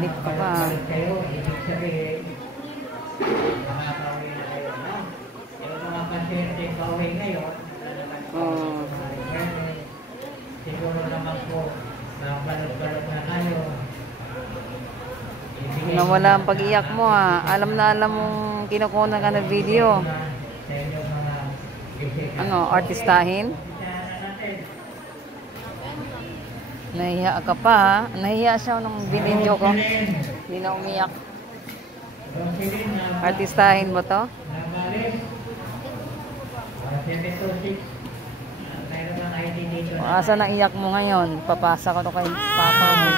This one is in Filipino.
Balik pa ba? Kayo, ibig sabihin, makakauwi na kayo, no? Yung mga pasyente pauwi ngayon, siguro naman po, balot-balot na kayo. Nawala ang pag-iyak mo ha. Alam na alam mong kinukuha ka ng video. Ano, artistahin? Nahiya ka pa ha. Nahiya siya nung binidyo ko. Hindi na umiyak. Artistahin mo to? Asa na iyak mo ngayon? Papasa ko to kay papa mo.